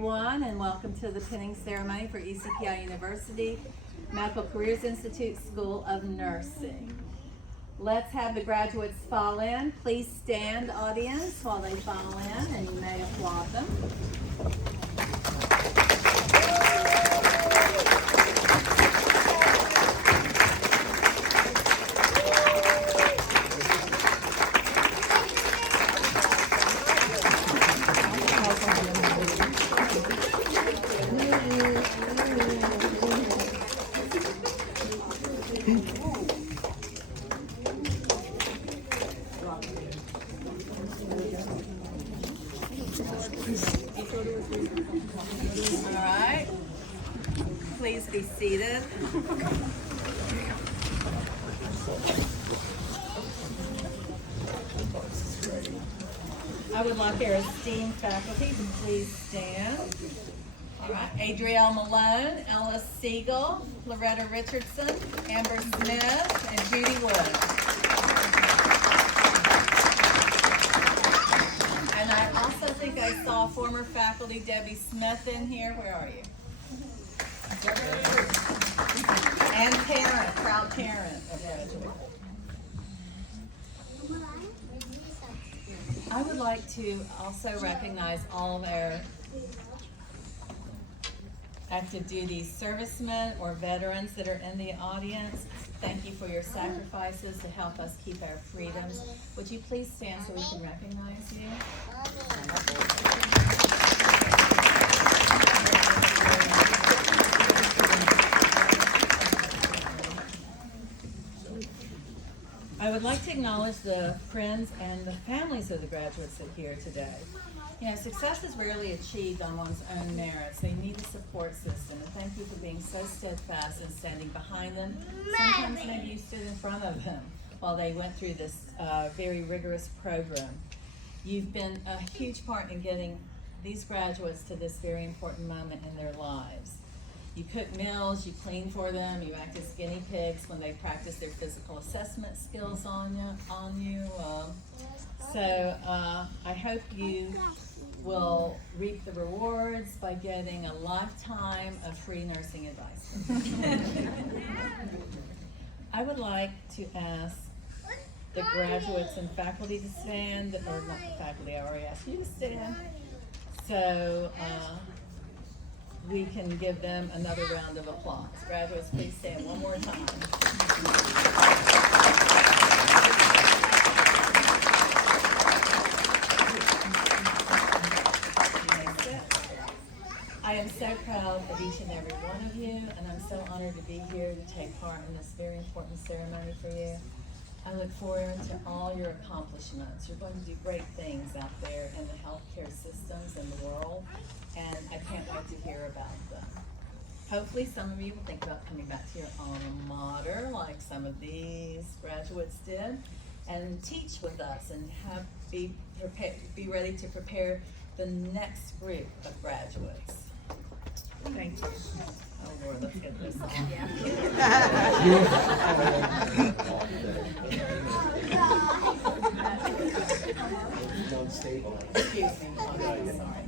Everyone, and welcome to the pinning ceremony for ECPI University Medical Careers Institute School of Nursing. Let's have the graduates fall in. Please stand, audience, while they fall in, and you may applaud them. All right, please be seated. I would like our esteemed faculty to please stand. All right, Adrielle Malone, Ellis Siegel, Loretta Richardson, Amber Smith, and Judy Wood. And I also think I saw former faculty Debbie Smith in here. Where are you? And parent, proud parent of graduate. I would like to also recognize all of our active duty servicemen or veterans that are in the audience. Thank you for your sacrifices to help us keep our freedoms. Would you please stand so we can recognize you? I would like to acknowledge the friends and the families of the graduates that are here today. You know, success is rarely achieved on one's own merits. They need a support system, and thank you for being so steadfast and standing behind them. Sometimes maybe you stood in front of them while they went through this very rigorous program. You've been a huge part in getting these graduates to this very important moment in their lives. You cook meals, you clean for them, you act as guinea pigs when they practice their physical assessment skills on you. So I hope you will reap the rewards by getting a lifetime of free nursing advice. I would like to ask the graduates and faculty to stand, or not the faculty, I already asked you to stand. So we can give them another round of applause. Graduates, please stand one more time. I am so proud of each and every one of you, and I'm so honored to be here to take part in this very important ceremony for you. I look forward to all your accomplishments. You're going to do great things out there in the healthcare systems in the world, and I can't wait to hear about them. Hopefully some of you will think about coming back to your alma mater like some of these graduates did, and teach with us and be ready to prepare the next group of graduates. Thank you. Oh Lord, let's get this on. Excuse me, I'm sorry.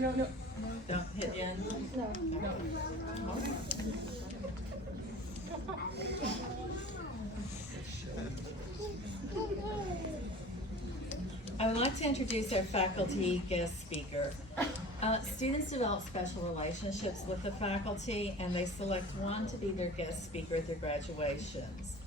No. Don't hit in. No. I would like to introduce our faculty guest speaker. Students develop special relationships with the faculty, and they select one to be their guest speaker at their graduations.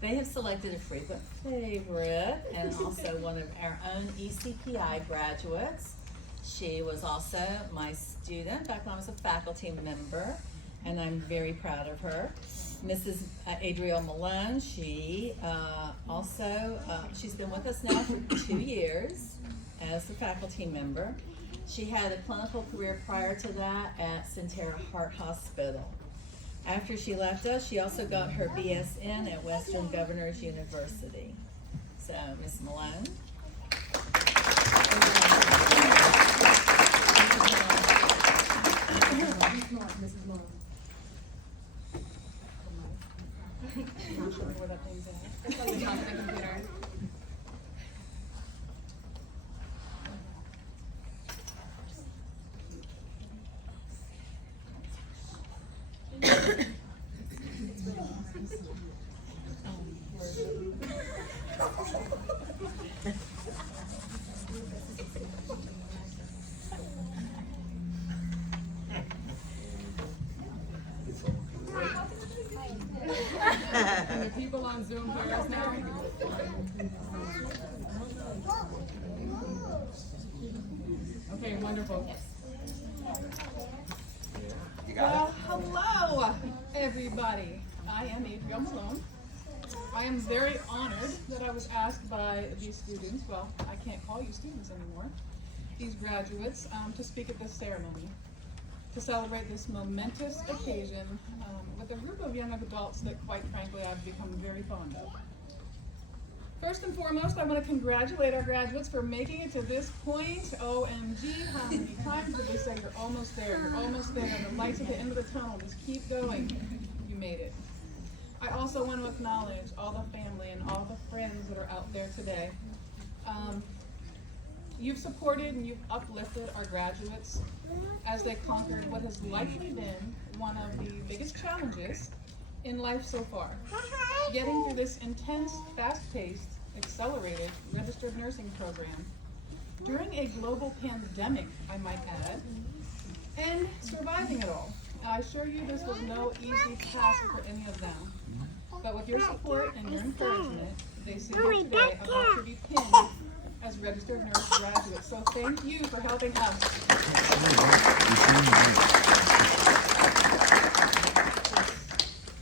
They have selected a frequent favorite and also one of our own ECPI graduates. She was also my student back when I was a faculty member, and I'm very proud of her. Mrs. Adrielle Malone, she's been with us now for 2 years as a faculty member. She had a clinical career prior to that at Centera Heart Hospital. After she left us, she also got her BSN at Western Governors University. So, Ms. Malone. Mrs. Malone. Not sure where that thing's at. And the people on Zoom hear us now? Okay, wonderful. Well, hello, everybody. I am Adriel Malone. I am very honored that I was asked by these students, well, I can't call you students anymore, these graduates, to speak at this ceremony, to celebrate this momentous occasion with a group of young adults that, quite frankly, I've become very fond of. First and foremost, I want to congratulate our graduates for making it to this point. OMG, how many times did they say you're almost there, you're almost there, the lights at the end of the tunnel, just keep going. You made it. I also want to acknowledge all the family and all the friends that are out there today. You've supported and you've uplifted our graduates as they conquered what has likely been one of the biggest challenges in life so far. Getting through this intense, fast-paced, accelerated registered nursing program during a global pandemic, I might add, and surviving it all. I assure you this was no easy task for any of them. But with your support and your encouragement, they sit here today about to be pinned as registered nurse graduates. So thank you for helping us.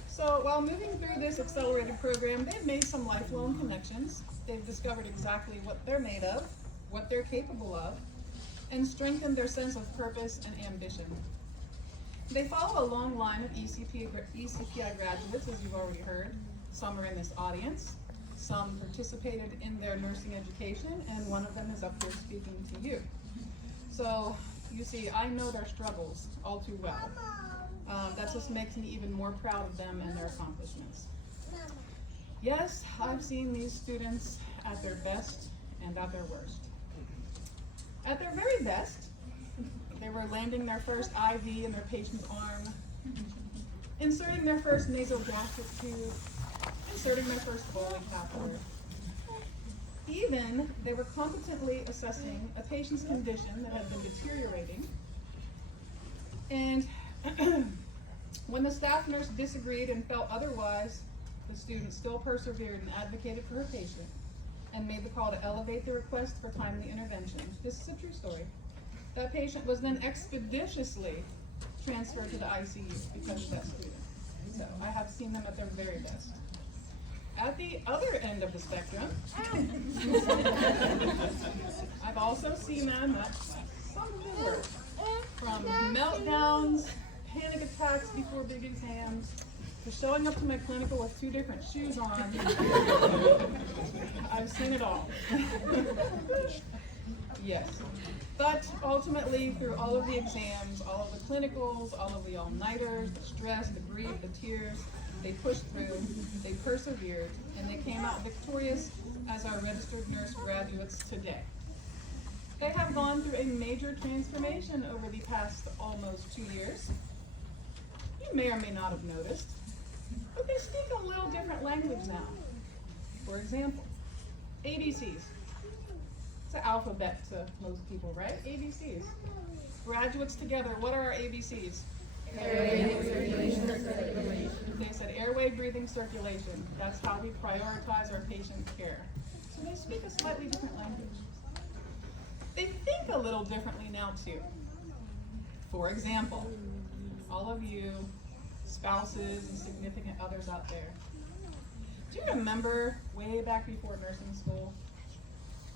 So while moving through this accelerated program, they've made some lifelong connections. They've discovered exactly what they're made of, what they're capable of, and strengthened their sense of purpose and ambition. They follow a long line of ECPI graduates, as you've already heard. Some are in this audience, some participated in their nursing education, and one of them is up here speaking to you. So, you see, I know their struggles all too well. That just makes me even more proud of them and their accomplishments. Yes, I've seen these students at their best and at their worst. At their very best, they were landing their first IV in their patient's arm, inserting their first nasogastric tube, inserting their first Foley catheter. Even, they were competently assessing a patient's condition that had been deteriorating. And when the staff nurse disagreed and felt otherwise, the student still persevered and advocated for her patient and made the call to elevate the request for timely intervention. This is a true story. That patient was then expeditiously transferred to the ICU because of that student. So I have seen them at their very best. At the other end of the spectrum, I've also seen them at some of the worst. From meltdowns, panic attacks before big exams, to showing up to my clinical with 2 different shoes on. I've seen it all. Yes. But ultimately, through all of the exams, all of the clinicals, all of the all-nighters, the stress, the grief, the tears, they pushed through, they persevered, and they came out victorious as our registered nurse graduates today. They have gone through a major transformation over the past almost 2 years. You may or may not have noticed, but they speak a little different language now. For example, ABCs. It's an alphabet to most people, right? ABCs. Graduates together, what are our ABCs? Airway, circulation, circulation. They said airway, breathing, circulation. That's how we prioritize our patient care. So they speak a slightly different language. They think a little differently now too. For example, all of you spouses and significant others out there, do you remember way back before nursing school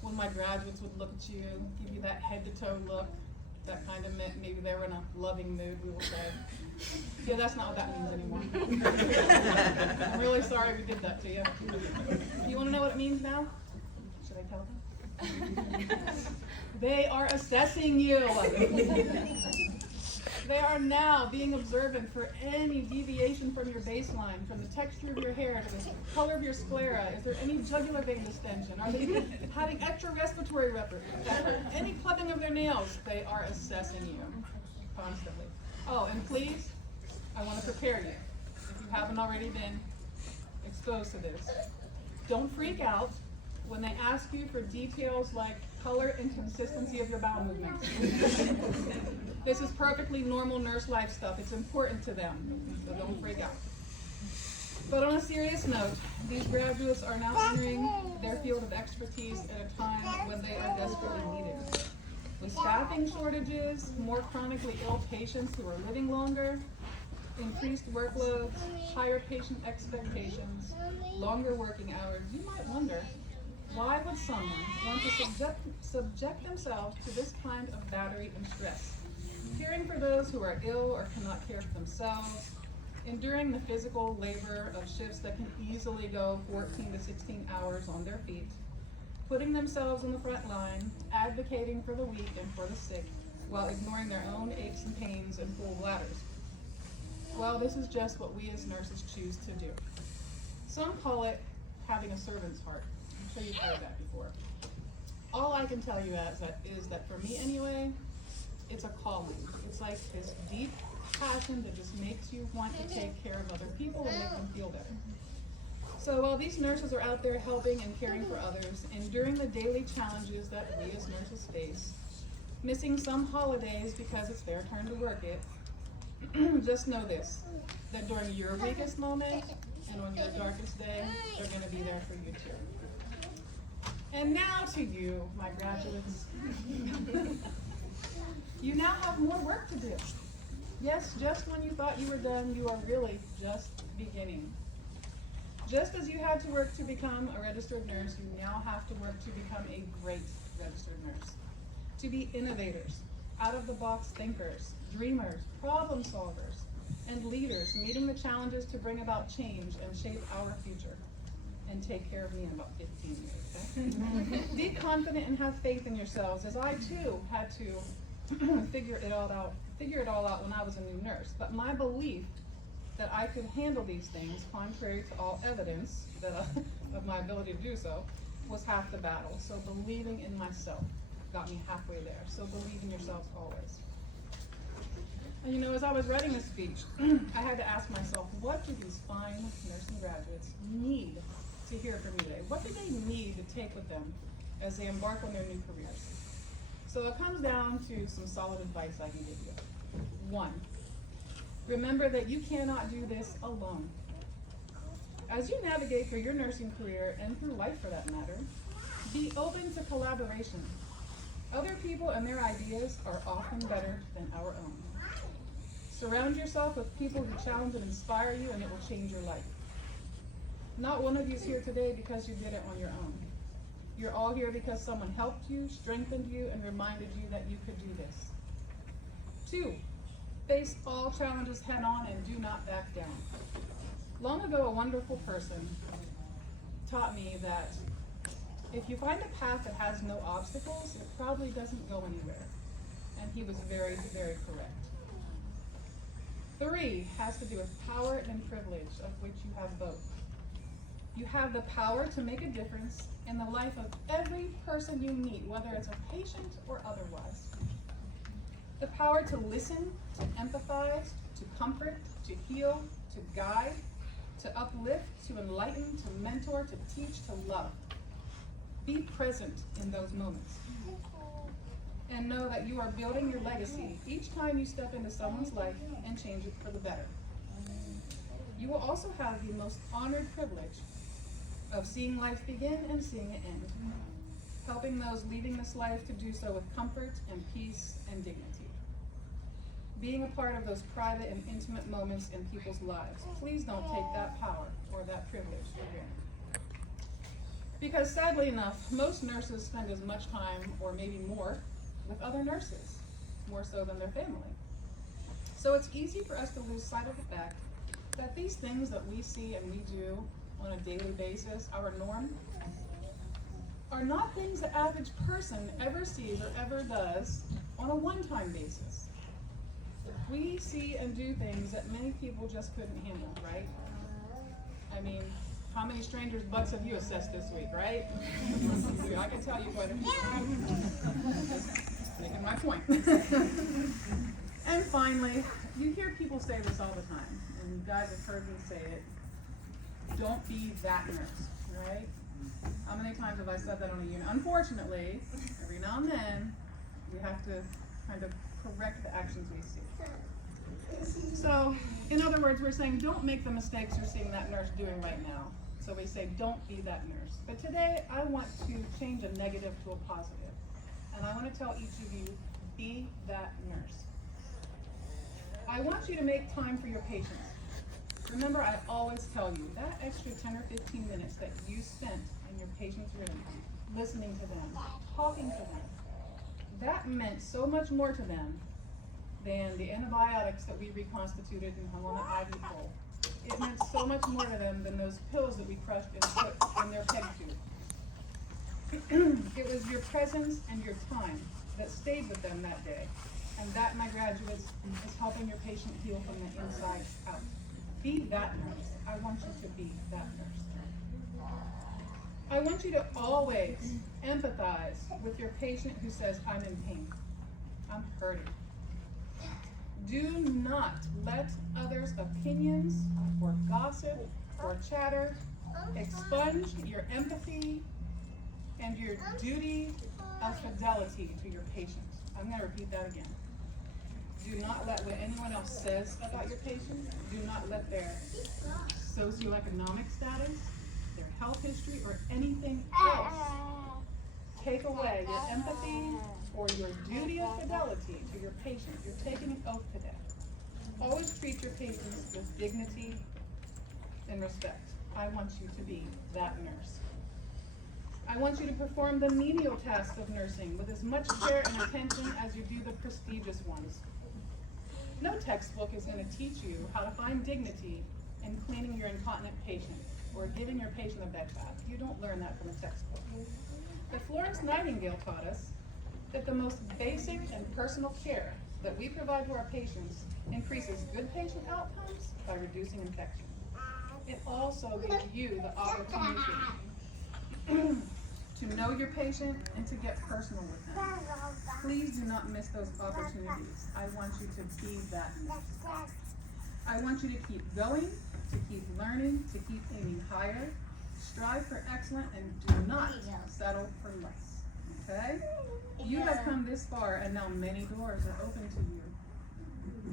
when my graduates would look at you, give you that head to toe look, that kind of meant maybe they were in a loving mood, we will say. Yeah, that's not what that means anymore. I'm really sorry we did that to you. You want to know what it means now? Should I tell them? They are assessing you. They are now being observant for any deviation from your baseline, from the texture of your hair to the color of your sclera. Is there any jugular vein distension? Are they having extra respiratory effort? Any clubbing of their nails? They are assessing you constantly. Oh, and please, I want to prepare you, if you haven't already been exposed to this. Don't freak out. when they ask you for details like color and consistency of your bowel movements. This is perfectly normal nurse life stuff. It's important to them, so don't freak out. But on a serious note, these graduates are now entering their field of expertise at a time when they are desperately needed. With staffing shortages, more chronically ill patients who are living longer, increased workloads, higher patient expectations, longer working hours, you might wonder, why would someone want to subject themselves to this kind of battery and stress? Caring for those who are ill or cannot care for themselves, enduring the physical labor of shifts that can easily go 14 to 16 hours on their feet, putting themselves on the front line, advocating for the weak and for the sick, while ignoring their own aches and pains and full bladders. Well, this is just what we as nurses choose to do. Some call it having a servant's heart. I'm sure you've heard that before. All I can tell you is that for me anyway, it's a calling. It's like this deep passion that just makes you want to take care of other people and make them feel better. So while these nurses are out there helping and caring for others, enduring the daily challenges that we as nurses face, missing some holidays because it's their turn to work it, just know this, that during your weakest moment and on your darkest day, they're going to be there for you too. And now to you, my graduates. You now have more work to do. Yes, just when you thought you were done, you are really just beginning. Just as you had to work to become a registered nurse, you now have to work to become a great registered nurse. To be innovators, out-of-the-box thinkers, dreamers, problem solvers, and leaders, meeting the challenges to bring about change and shape our future. And take care of me in about 15 years, okay? Be confident and have faith in yourselves, as I too had to figure it all out when I was a new nurse. But my belief that I could handle these things, contrary to all evidence of my ability to do so, was half the battle. So believing in myself got me halfway there. So believe in yourselves always. And you know, as I was writing this speech, I had to ask myself, what do these fine nursing graduates need to hear from me today? What do they need to take with them as they embark on their new careers? So it comes down to some solid advice I can give you. 1, remember that you cannot do this alone. As you navigate through your nursing career, and through life for that matter, be open to collaboration. Other people and their ideas are often better than our own. Surround yourself with people who challenge and inspire you, and it will change your life. Not one of you is here today because you did it on your own. You're all here because someone helped you, strengthened you, and reminded you that you could do this. 2, face all challenges head on and do not back down. Long ago, a wonderful person taught me that if you find a path that has no obstacles, it probably doesn't go anywhere. And he was very, very correct. 3 has to do with power and privilege, of which you have both. You have the power to make a difference in the life of every person you meet, whether it's a patient or otherwise. The power to listen, to empathize, to comfort, to heal, to guide, to uplift, to enlighten, to mentor, to teach, to love. Be present in those moments. And know that you are building your legacy each time you step into someone's life and change it for the better. You will also have the most honored privilege of seeing life begin and seeing it end, helping those leaving this life to do so with comfort and peace and dignity. Being a part of those private and intimate moments in people's lives. Please don't take that power or that privilege for granted. Because sadly enough, most nurses spend as much time, or maybe more, with other nurses, more so than their family. So it's easy for us to lose sight of the fact that these things that we see and we do on a daily basis, our norm, are not things the average person ever sees or ever does on a one-time basis. We see and do things that many people just couldn't handle, right? I mean, how many strangers' butts have you assessed this week, right? I can tell you quite a few. Just making my point. And finally, you hear people say this all the time, and you guys have heard me say it. Don't be that nurse, right? How many times have I said that on a unit? Unfortunately, every now and then, we have to kind of correct the actions we see. So, in other words, we're saying don't make the mistakes you're seeing that nurse doing right now. So we say don't be that nurse. But today, I want to change a negative to a positive. And I want to tell each of you, be that nurse. I want you to make time for your patients. Remember, I always tell you, that extra 10 or 15 minutes that you spent in your patient's room, listening to them, talking to them, that meant so much more to them than the antibiotics that we reconstituted and hung on an IV pole. It meant so much more to them than those pills that we crushed and put in their peg tube. It was your presence and your time that stayed with them that day. And that, my graduates, is helping your patient heal from the inside out. Be that nurse. I want you to be that nurse. I want you to always empathize with your patient who says, I'm in pain. I'm hurting. Do not let others' opinions or gossip or chatter expunge your empathy and your duty of fidelity to your patient. I'm going to repeat that again. Do not let what anyone else says about your patient, do not let their socioeconomic status, their health history, or anything else take away your empathy or your duty of fidelity to your patient. You're taking an oath today. Always treat your patients with dignity and respect. I want you to be that nurse. I want you to perform the menial tasks of nursing with as much care and attention as you do the prestigious ones. No textbook is going to teach you how to find dignity in cleaning your incontinent patient or giving your patient a bed bath. You don't learn that from a textbook. But Florence Nightingale taught us that the most basic and personal care that we provide to our patients increases good patient outcomes by reducing infection. It also gives you the opportunity to know your patient and to get personal with them. Please do not miss those opportunities. I want you to be that nurse. I want you to keep going, to keep learning, to keep aiming higher, strive for excellence, and do not settle for less. Okay? You have come this far, and now many doors are open to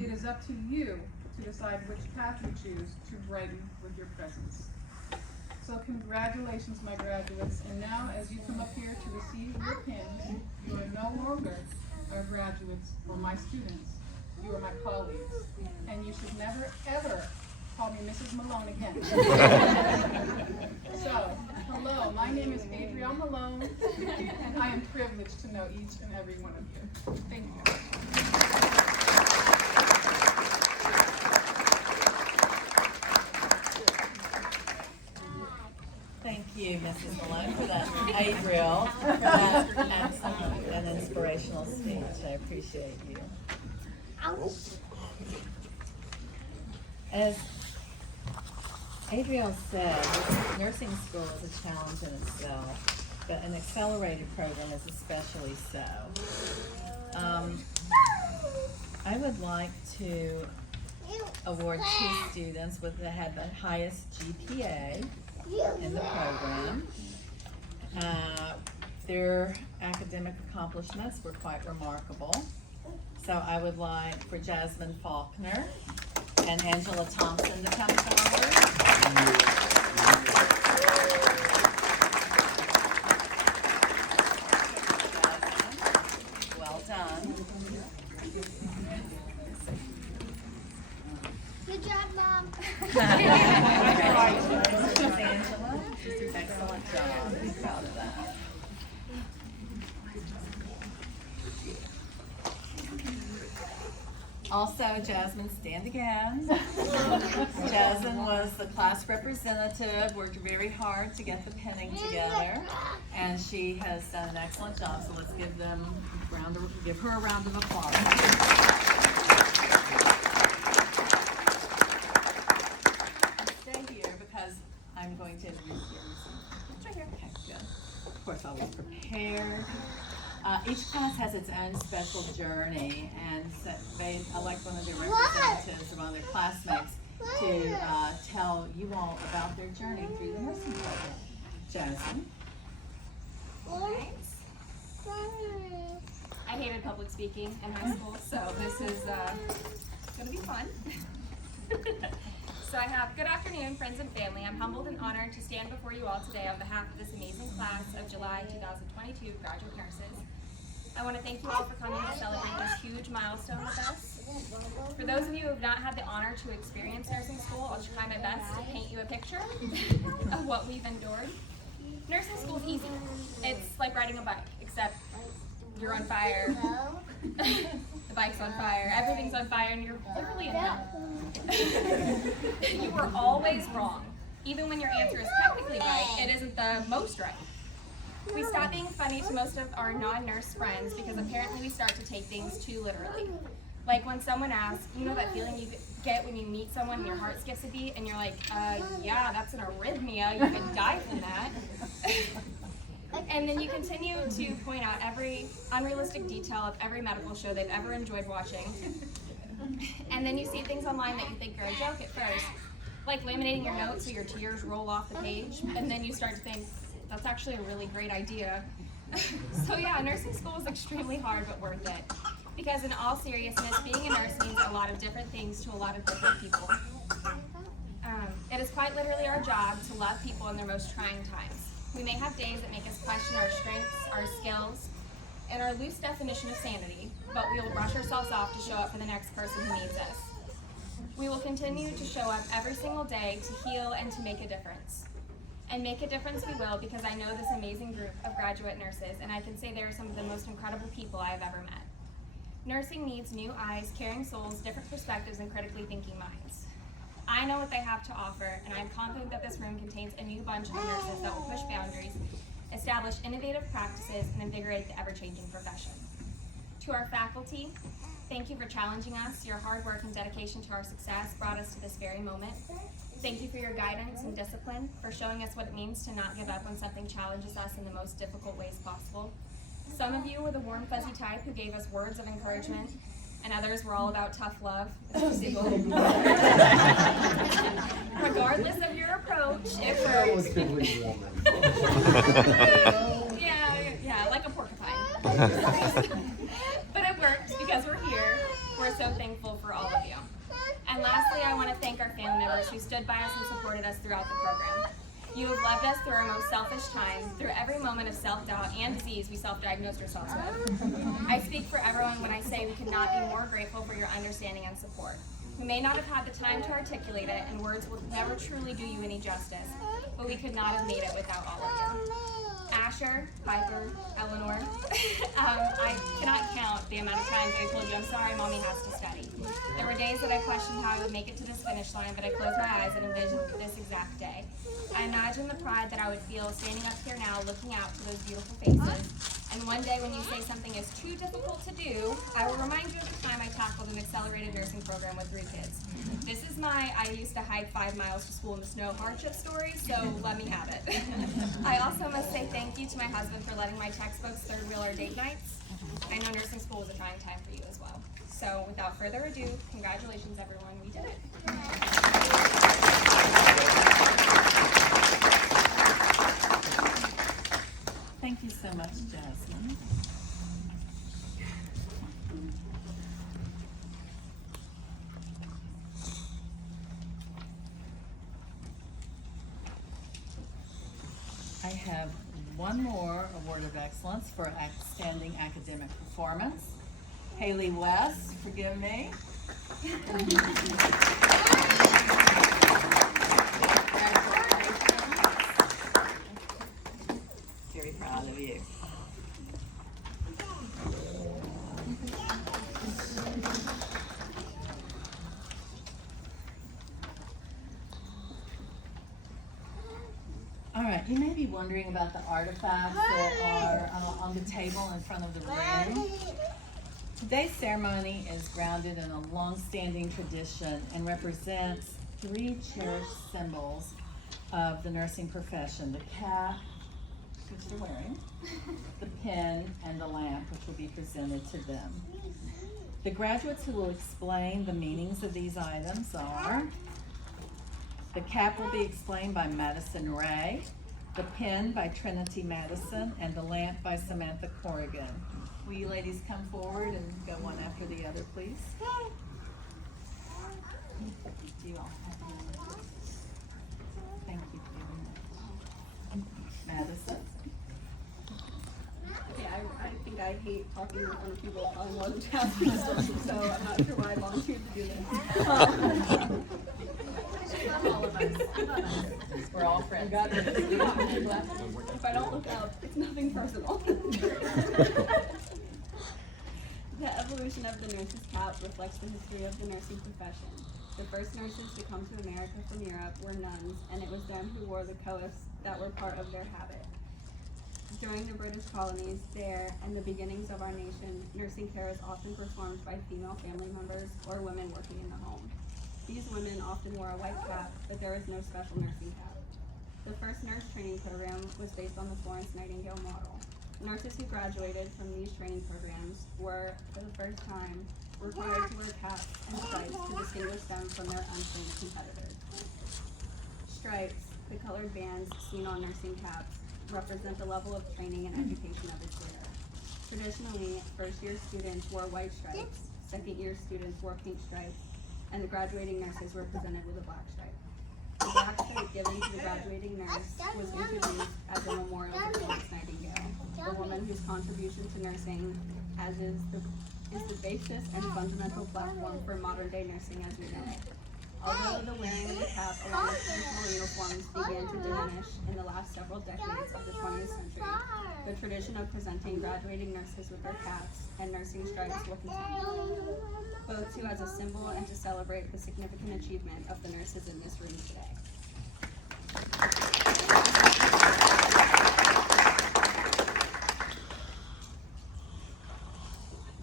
you. It is up to you to decide which path you choose to brighten with your presence. So congratulations, my graduates. And now, as you come up here to receive your pins, you are no longer our graduates or my students. You are my colleagues. And you should never, ever call me Mrs. Malone again. So, hello, my name is Adrienne Malone, and I am privileged to know each and every one of you. Thank you. Thank you, Mrs. Malone, for that Adriel, for that excellent and inspirational speech. I appreciate you. As Adriel said, nursing school is a challenge in itself, but an accelerated program is especially so. I would like to award 2 students that had the highest GPA in the program. Their academic accomplishments were quite remarkable. So I would like for Jasmine Faulkner and Angela Thompson to come forward. Well done. Good job, Mom. Congratulations, Angela. Excellent job. I'm proud of that. Also, Jasmine, stand again. Jasmine was the class representative, worked very hard to get the pinning together, and she has done an excellent job, so let's give her a round of applause. Stay here because I'm going to introduce you. It's right here. Okay, good. Of course, always prepared. Each class has its own special journey, and so they elect one of their representatives or one of their classmates to tell you all about their journey through the nursing program. Jasmine. Thanks. I hated public speaking in high school, so this is gonna be fun. So I have good afternoon, friends and family. I'm humbled and honored to stand before you all today on behalf of this amazing class of July 2022 graduate nurses. I want to thank you all for coming to celebrate this huge milestone with us. For those of you who have not had the honor to experience nursing school, I'll try my best to paint you a picture of what we've endured. Nursing school is easy. It's like riding a bike, except you're on fire. The bike's on fire, everything's on fire, and you're literally in hell. You are always wrong. Even when your answer is technically right, it isn't the most right. We stop being funny to most of our non-nurse friends because apparently we start to take things too literally. Like when someone asks, you know that feeling you get when you meet someone and your heart skips a beat and you're like, yeah, that's an arrhythmia, you could die from that. And then you continue to point out every unrealistic detail of every medical show they've ever enjoyed watching. And then you see things online that you think are a joke at first, like laminating your notes so your tears roll off the page, and then you start to think, that's actually a really great idea. So yeah, nursing school is extremely hard but worth it. Because in all seriousness, being a nurse means a lot of different things to a lot of different people. It is quite literally our job to love people in their most trying times. We may have days that make us question our strengths, our skills, and our loose definition of sanity, but we will brush ourselves off to show up for the next person who needs us. We will continue to show up every single day to heal and to make a difference. And make a difference we will, because I know this amazing group of graduate nurses, and I can say they are some of the most incredible people I have ever met. Nursing needs new eyes, caring souls, different perspectives, and critically thinking minds. I know what they have to offer, and I'm confident that this room contains a new bunch of nurses that will push boundaries, establish innovative practices, and invigorate the ever-changing profession. To our faculty, thank you for challenging us. Your hard work and dedication to our success brought us to this very moment. Thank you for your guidance and discipline, for showing us what it means to not give up when something challenges us in the most difficult ways possible. Some of you were the warm, fuzzy type who gave us words of encouragement, and others were all about tough love. Regardless of your approach, it worked. Yeah, like a porcupine. But it worked because we're here. We're so thankful for all of you. And lastly, I want to thank our family members who stood by us and supported us throughout the program. You have loved us through our most selfish time, through every moment of self-doubt and disease we self-diagnosed ourselves with. I speak for everyone when I say we could not be more grateful for your understanding and support. We may not have had the time to articulate it, and words will never truly do you any justice, but we could not have made it without all of you. Asher, Piper, Eleanor, I cannot count the amount of times I told you, I'm sorry, Mommy has to study. There were days that I questioned how I would make it to this finish line, but I closed my eyes and envisioned this exact day. I imagine the pride that I would feel standing up here now looking out to those beautiful faces. And one day when you say something is too difficult to do, I will remind you of the time I tackled an accelerated nursing program with 3 kids. This is my I used to hike 5 miles to school in the snow hardship story, so let me have it. I also must say thank you to my husband for letting my textbooks third wheel our date nights. I know nursing school was a trying time for you as well. So without further ado, congratulations everyone, we did it. Thank you so much, Jasmine. I have one more award of excellence for outstanding academic performance. Haley West, forgive me. Very proud of you. All right, you may be wondering about the artifacts that are on the table in front of the room. Today's ceremony is grounded in a long-standing tradition and represents 3 cherished symbols of the nursing profession: the cap, which they're wearing, the pin, and the lamp, which will be presented to them. The graduates who will explain the meanings of these items are: the cap will be explained by Madison Ray. the pen by Trinity Madison, and the lamp by Samantha Corrigan. Will you ladies come forward and go one after the other, please? Do you all have them? Thank you very much. Madison? Okay, I think I hate talking in front of people probably more than Jasmine does, so I'm not sure why I volunteered to do this. All of us. We're all friends. If I don't look up, it's nothing personal. The evolution of the nurse's cap reflects the history of the nursing profession. The first nurses to come to America from Europe were nuns, and it was them who wore the coifs that were part of their habit. During the British colonies there and the beginnings of our nation, nursing care is often performed by female family members or women working in the home. These women often wore a white cap, but there is no special nursing cap. The first nurse training program was based on the Florence Nightingale model. Nurses who graduated from these training programs were, for the first time, required to wear caps and stripes to distinguish them from their untrained competitors. Stripes, the colored bands seen on nursing caps, represent the level of training and education of its wearer. Traditionally, first-year students wore white stripes, second-year students wore pink stripes, and the graduating nurses were presented with a black stripe. The black stripe given to the graduating nurse was introduced as a memorial to Florence Nightingale, the woman whose contribution to nursing is the basis and fundamental platform for modern-day nursing as we know it. Although the wearing of the cap along with traditional uniforms began to diminish in the last several decades of the 20th century, the tradition of presenting graduating nurses with their caps and nursing stripes will continue, both to as a symbol and to celebrate the significant achievement of the nurses in this room today.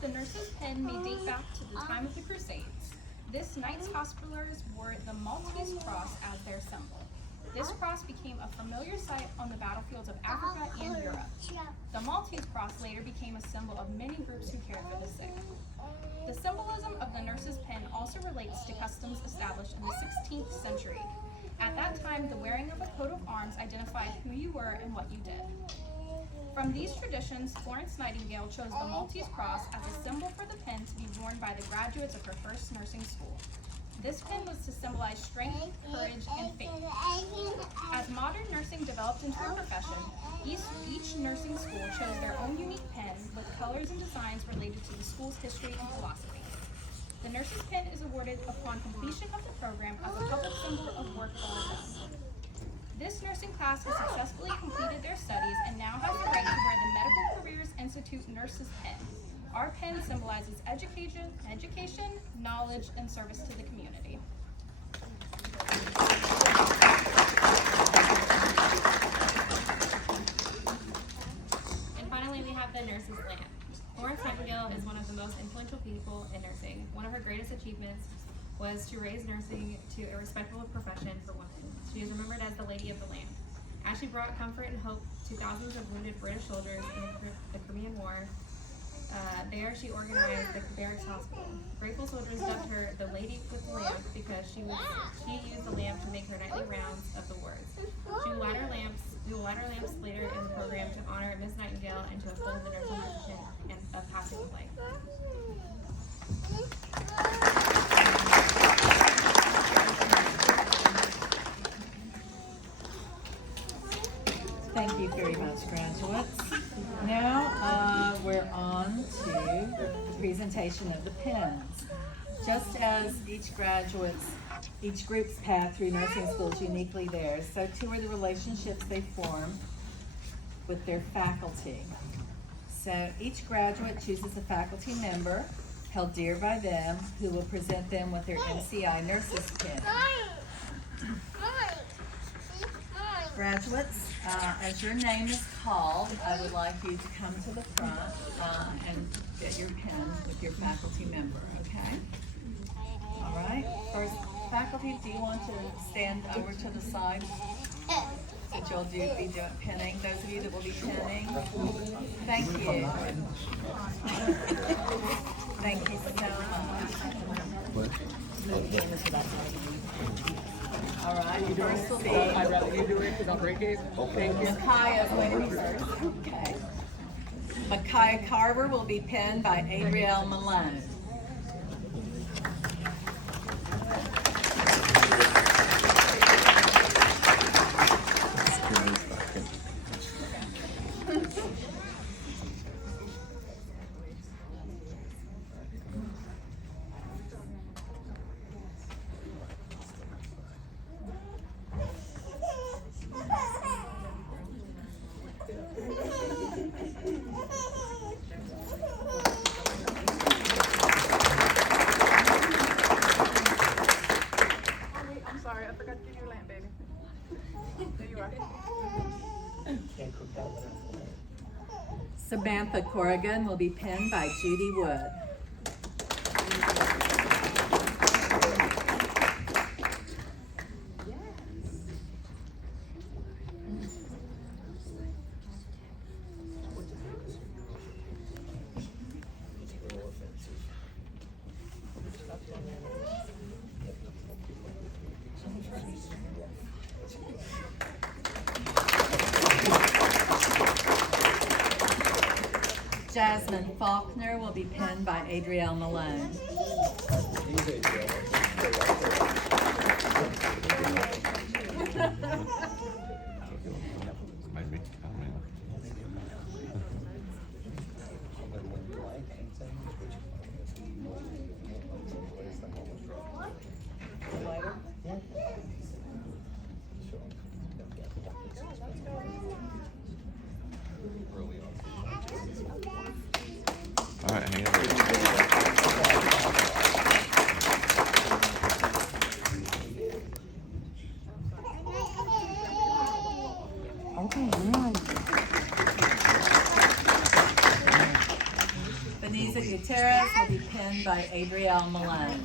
The nurse's pen may date back to the time of the Crusades. This Knights Hospitallers wore the Maltese cross as their symbol. This cross became a familiar sight on the battlefields of Africa and Europe. The Maltese cross later became a symbol of many groups who cared for the sick. The symbolism of the nurse's pen also relates to customs established in the 16th century. At that time, the wearing of a coat of arms identified who you were and what you did. From these traditions, Florence Nightingale chose the Maltese cross as a symbol for the pen to be worn by the graduates of her first nursing school. This pen was to symbolize strength, courage, and faith. As modern nursing developed into a profession, each nursing school chose their own unique pen with colors and designs related to the school's history and philosophy. The nurse's pen is awarded upon completion of the program as a public symbol of work well done. This nursing class has successfully completed their studies and now has the right to wear the Medical Careers Institute nurse's pen. Our pen symbolizes education, knowledge, and service to the community. And finally, we have the nurse's lamp. Florence Nightingale is one of the most influential people in nursing. One of her greatest achievements was to raise nursing to a respectable profession for women. She is remembered as the Lady of the Lamp. As she brought comfort and hope to thousands of wounded British soldiers in the Crimean War, there she organized the barracks hospital. Grateful soldiers dubbed her the Lady with the Lamp because she used the lamp to make her nightly rounds of the wards. We will light our lamps later in the program to honor Miss Nightingale and to uphold the nursing tradition and of passing of life. Thank you very much, graduates. Now we're on to the presentation of the pens. Just as each group's path through nursing school is uniquely theirs, so too are the relationships they form with their faculty. So each graduate chooses a faculty member held dear by them who will present them with their MCI nurse's pin. Graduates, as your name is called, I would like you to come to the front and get your pen with your faculty member, okay? All right. First, faculty, do you want to stand over to the side? So you'll be doing pinning. Those of you that will be pinning, thank you. Thank you so much. All right, first will be I'd rather you do it because I'll break it. Thank you. Micaiah is going to be first. Okay. Micaiah Carver will be penned by Adrielle Malone. I'm sorry, I forgot to give you a lamp, baby. There you are. Samantha Corrigan will be penned by Judy Wood. Jasmine Faulkner will be penned by Adrielle Malone. All right, hang on. Benita Gutierrez will be penned by Adrielle Malone.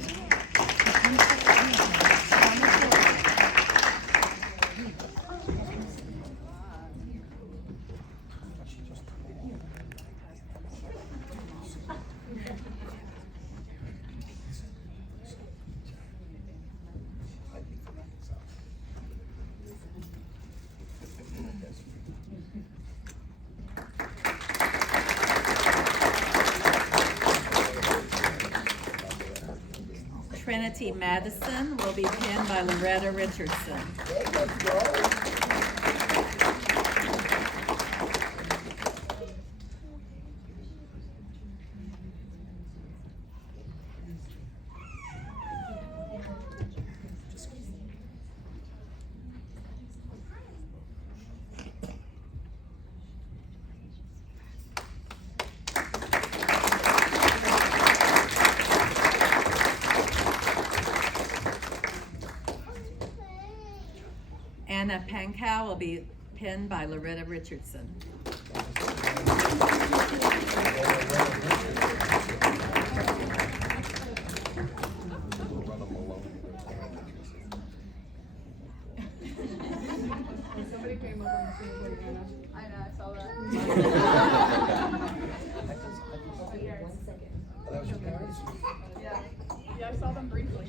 Trinity Madison will be penned by Loretta Richardson. Anna Pankow will be penned by Loretta Richardson. Somebody came over and seen what you're gonna. I know, I saw that. Yeah, yeah, I saw them briefly.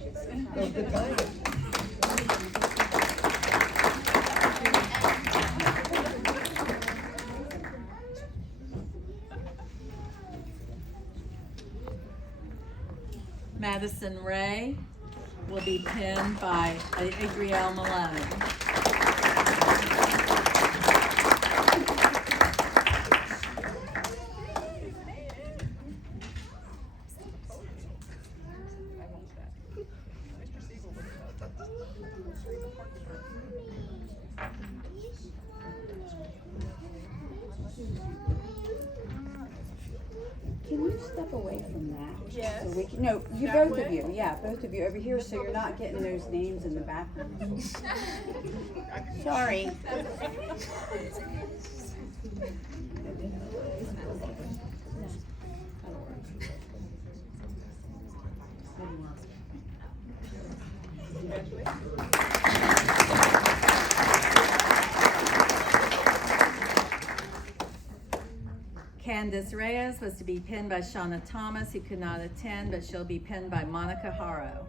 Madison Ray will be penned by Adrielle Malone. Can you step away from that? Yes. So we can, no, you That both of way? you, yeah, both of you over here, so you're not getting those names in the background. Sorry. Candace Reyes was to be penned by Shauna Thomas, who could not attend, but she'll be penned by Monica Haro.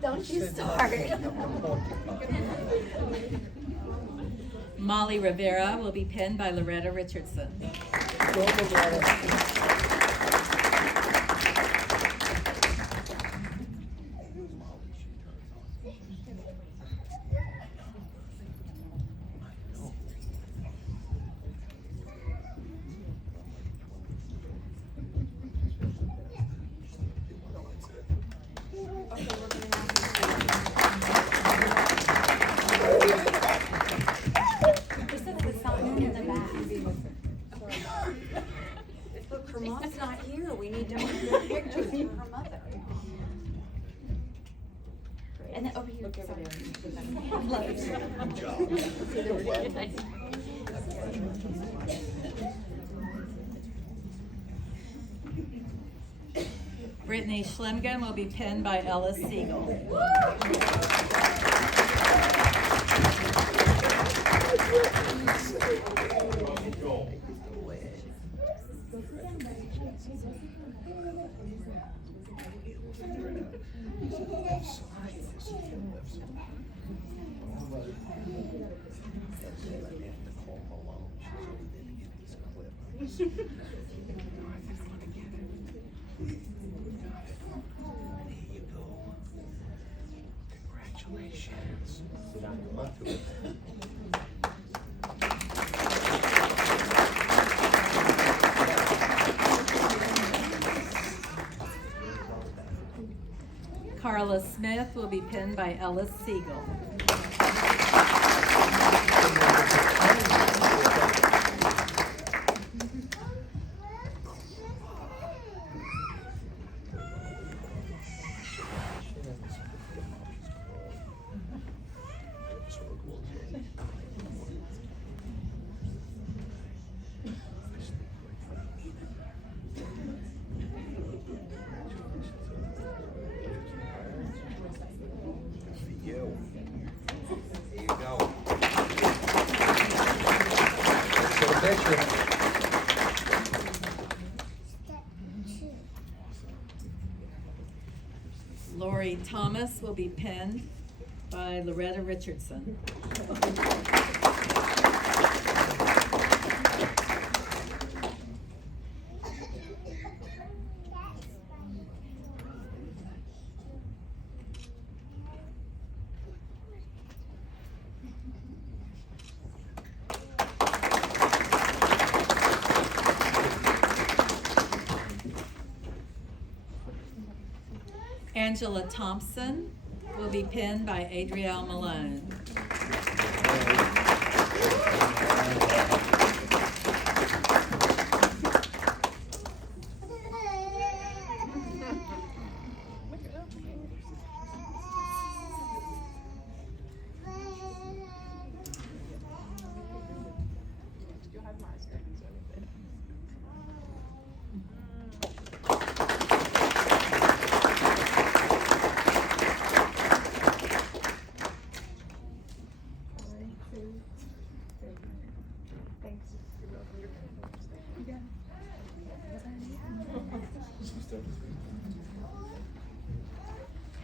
Don't you start. Molly Rivera will be pinned by Loretta Richardson. Look, her mom's not here. We need to make good pictures for her mother. And then over here. Look over there. Brittany Schlemgen will be pinned by Ellis Siegel. Congratulations. Carla Smith will be pinned by Ellis Siegel. You. There you go. Lori Thomas will be pinned by Loretta Richardson. Angela Thompson will be pinned by Adrielle Malone. You'll have my screens over there.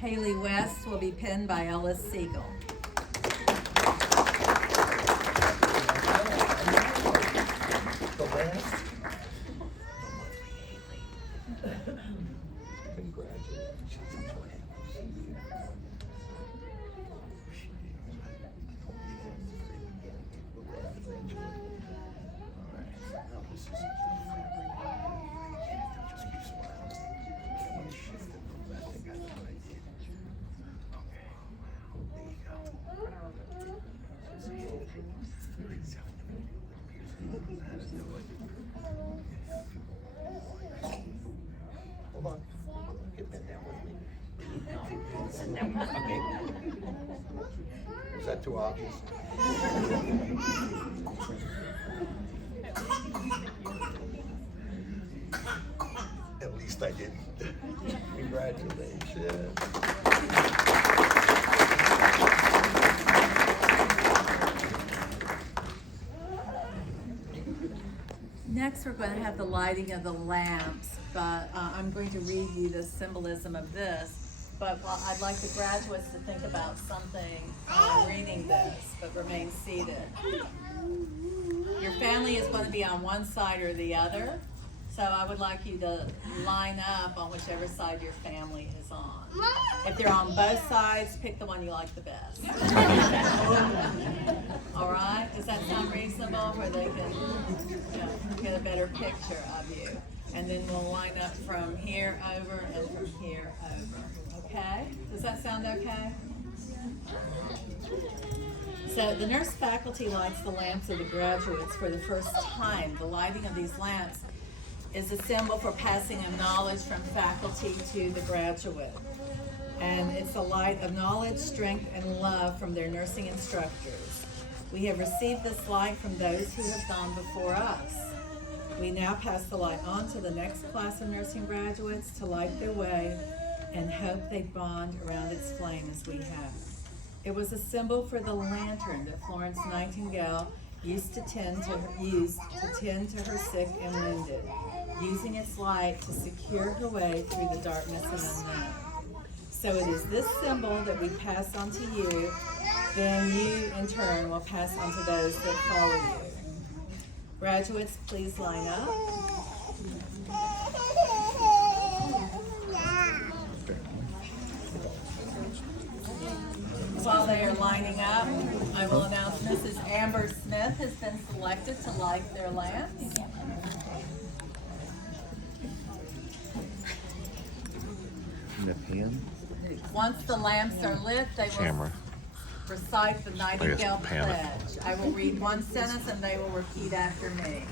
Haley West will be pinned by Ellis Siegel. Hold on. Get that down with me. Okay. Was that too obvious? At least I didn't. Congratulations. Next, we're going to have the lighting of the lamps, but I'm going to read you the symbolism of this. but I'd like the graduates to think about something while I'm reading this, but remain seated. Your family is going to be on one side or the other, so I would like you to line up on whichever side your family is on. If they're on both sides, pick the one you like the best. All right? Does that sound reasonable, where they can get a better picture of you? And then we'll line up from here over and from here over. Okay? Does that sound okay? So the nurse faculty lights the lamps of the graduates for the first time. The lighting of these lamps is a symbol for passing of knowledge from faculty to the graduate. And it's a light of knowledge, strength, and love from their nursing instructors. We have received this light from those who have gone before us. We now pass the light on to the next class of nursing graduates to light their way and hope they bond around its flame as we have. It was a symbol for the lantern that Florence Nightingale used to tend to her sick and wounded, using its light to secure her way through the darkness and unknown. So it is this symbol that we pass on to you, then you in turn will pass on to those that follow you. Graduates, please line up. While they are lining up, I will announce Mrs. Amber Smith has been selected to light their lamps. The pen? Once the lamps are lit, they will Camera. recite the Nightingale pan it. Pledge. I will read one sentence and they will repeat after me.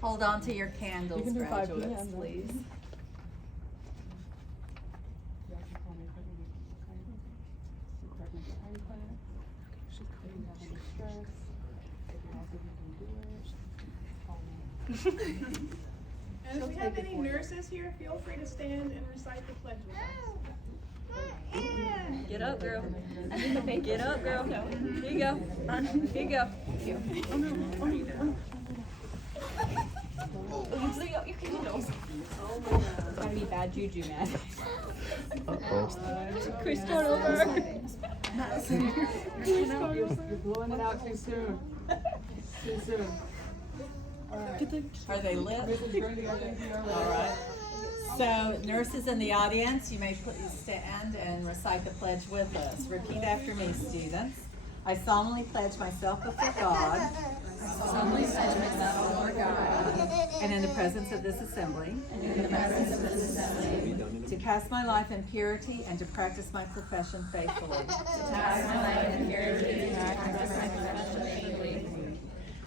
Hold on to your candles, graduates, please. And if we have any nurses here, feel free to stand and recite the pledge with us. Get up, girl. Get up, girl. Here you go. Here you go. Look up your candles. Gotta be bad juju, man. Chris, start over. You're blowing it out too soon. Too soon. Are they lit? Mrs. Grundy, I think you are. All right. So nurses in the audience, you may please stand and recite the pledge with us. Repeat after me, students. I solemnly pledge myself before God. I solemnly pledge myself before God. And in the presence of this assembly. To cast my life in purity and to practice my profession faithfully.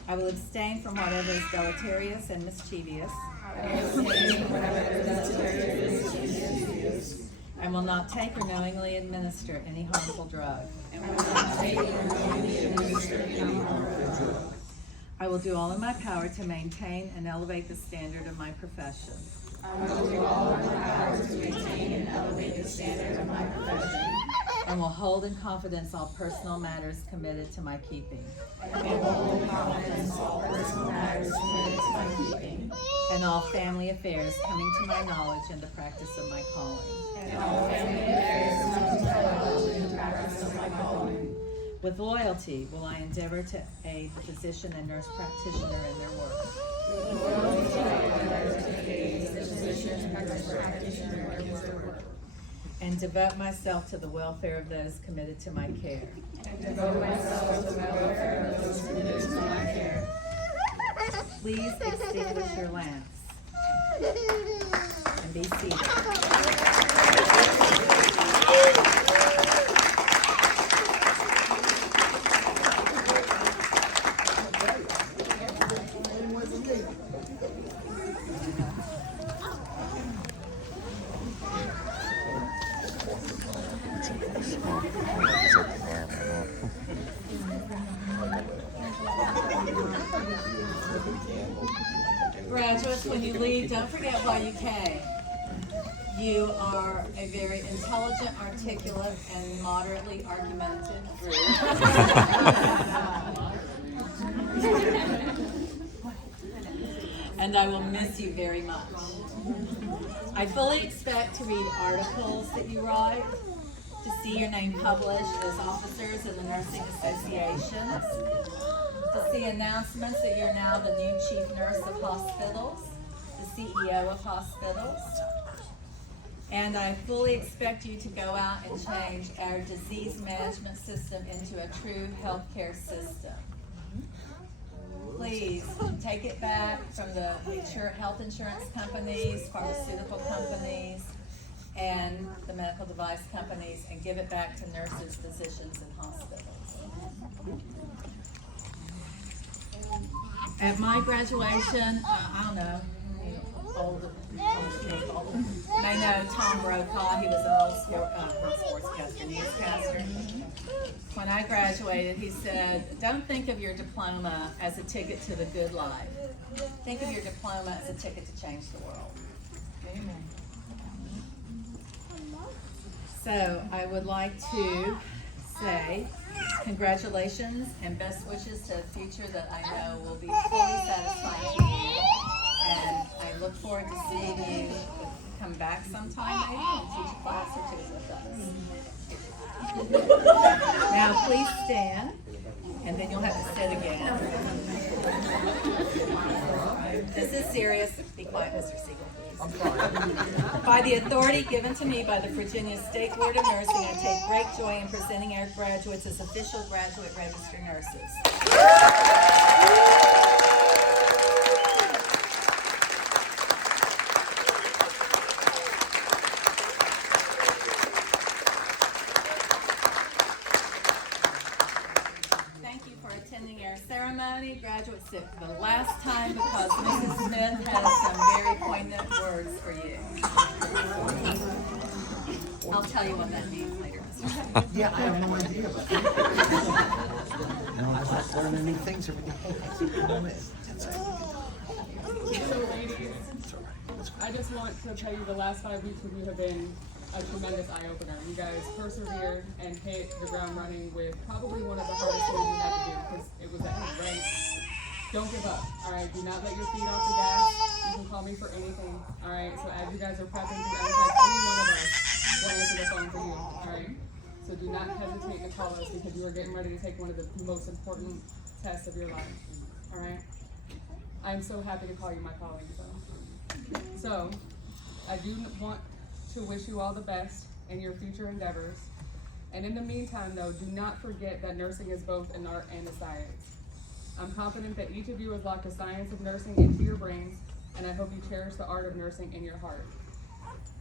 I will abstain from whatever is deleterious and mischievous. And will not take or knowingly administer any harmful drug. I will do all in my power to maintain and elevate the standard of my profession. And will hold in confidence all personal matters committed to my keeping. And all family affairs coming to my knowledge and the practice of my calling. With loyalty will I endeavor to aid the physician and nurse practitioner in their work. And devote myself to the welfare of those committed to my care. Please extinguish your lamps and be seated. you, don't forget why you came. You are a very intelligent, articulate, and moderately argumentative group. And I will miss you very much. I fully expect to read articles that you write, to see your name published as officers in the nursing associations, to see announcements that you're now the new chief nurse of hospitals, the CEO of hospitals. And I fully expect you to go out and change our disease management system into a true healthcare system. Please take it back from the health insurance companies, pharmaceutical companies, and the medical device companies, and give it back to nurses, physicians, and hospitals. At my graduation, I don't know, older people may know Tom Brokaw. He was an old not sportscaster, newscaster. When I graduated, he said, don't think of your diploma as a ticket to the good life. Think of your diploma as a ticket to change the world. Amen. So I would like to say congratulations and best wishes to a future that I know will be fully satisfying to you. And I look forward to seeing you come back sometime maybe and teach a class or two with us. Now please stand, and then you'll have to sit again. This is serious. Be quiet, Mr. Siegel, please. By the authority given to me by the Virginia State Board of Nursing, I take great joy in presenting our graduates as official graduate registered nurses. Ceremony, graduates sit for the last time because Mrs. Smith has some very poignant words for you. I'll tell you what that means later, Mr. Smith. Yeah, I have no idea, but I'm just learning new things every day. So ladies, I just want to tell you the last 5 weeks with you have been a tremendous eye-opener. You guys persevered and hit the ground running with probably one of the hardest things you had to do because it was at home, right? Don't give up, all right? Do not let your feet off the gas. You can call me for anything, all right? So as you guys are prepping to contact any one of us, we'll answer the phone for you, all right? So do not hesitate to call us because you are getting ready to take one of the most important tests of your life, all right? I'm so happy to call you my colleagues, though. So, I do want to wish you all the best in your future endeavors. And in the meantime, though, do not forget that nursing is both an art and a science. I'm confident that each of you has locked the science of nursing into your brains, and I hope you cherish the art of nursing in your heart.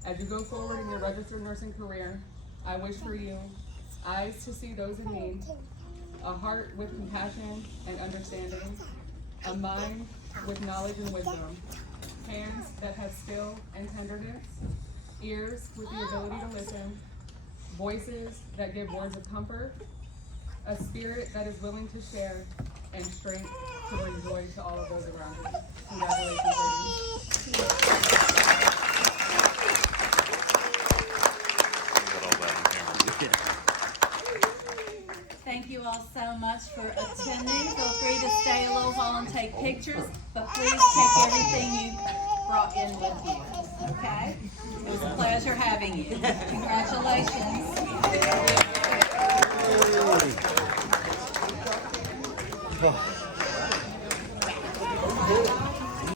As you go forward in your registered nursing career, I wish for you eyes to see those in need, a heart with compassion and understanding, a mind with knowledge and wisdom, hands that have skill and tenderness, ears with the ability to listen, voices that give words of comfort, a spirit that is willing to share, and strength to bring joy to all of those around you. Congratulations, ladies. Thank you all so much for attending. Feel free to stay a little while and take pictures, but please take everything you brought in with you, okay? It was a pleasure having you. Congratulations.